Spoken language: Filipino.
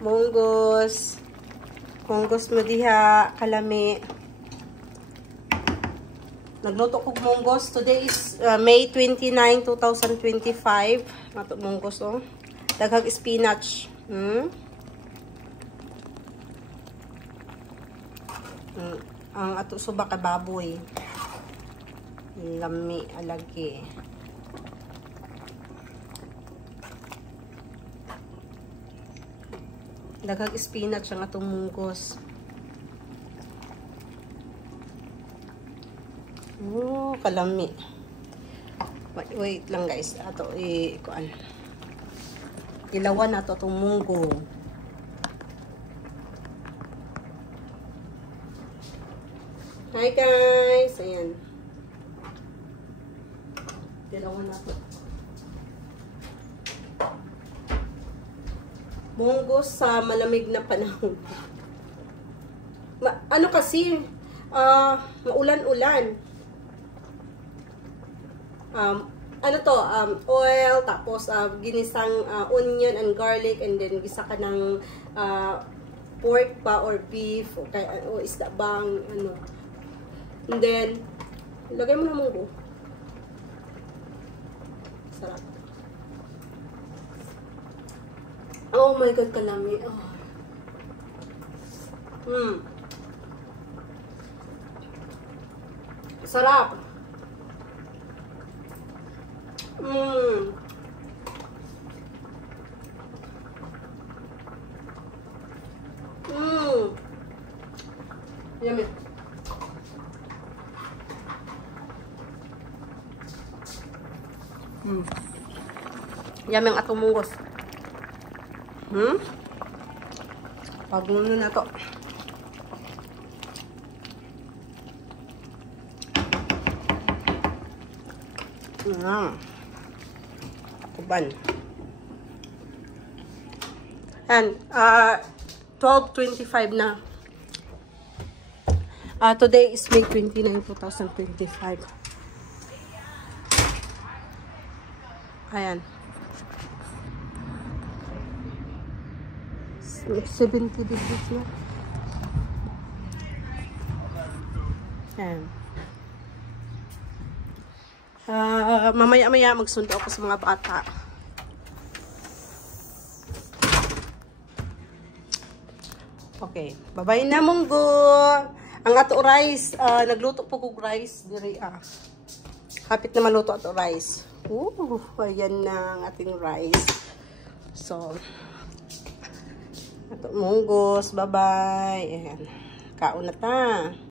Munggos. Munggos mo diha, kalami. Nagluto ko munggos. Today is May 29, 2025. Nato munggos, oh. Daghang spinach. Ang ato suba ka baboy. Lami, alagi. Daghang spinach ang atong munggos. Kalami. Wait lang guys. Ato kuan. Ilawan nato itong munggo. Hi guys! Ayan. Ilawan nato. Munggo sa malamig na panahon. Ano kasi, maulan-ulan. Ano to, oil, tapos ginisang onion and garlic, and then gisa ka ng pork pa or beef, o isda bang, ano. And then, lagay mo na munggo. Sarap. Oh my God, kalami. Oh. Sarap. Yummy. Yummy ang atong munggos. Pagulo na to. Kuban. And 12:25 na. Today is May 29, 2025. Ayan. 70 degrees na. Ayan. Mamaya-maya magsundo ako sa mga bata. Okay. Bye-bye na, munggo. Ang ato rice, nagluto po kong rice. Kapit na maluto ato rice. Ayan na ang ating rice. So, ato munggos. Bye-bye. Ayan. Kaon na ta.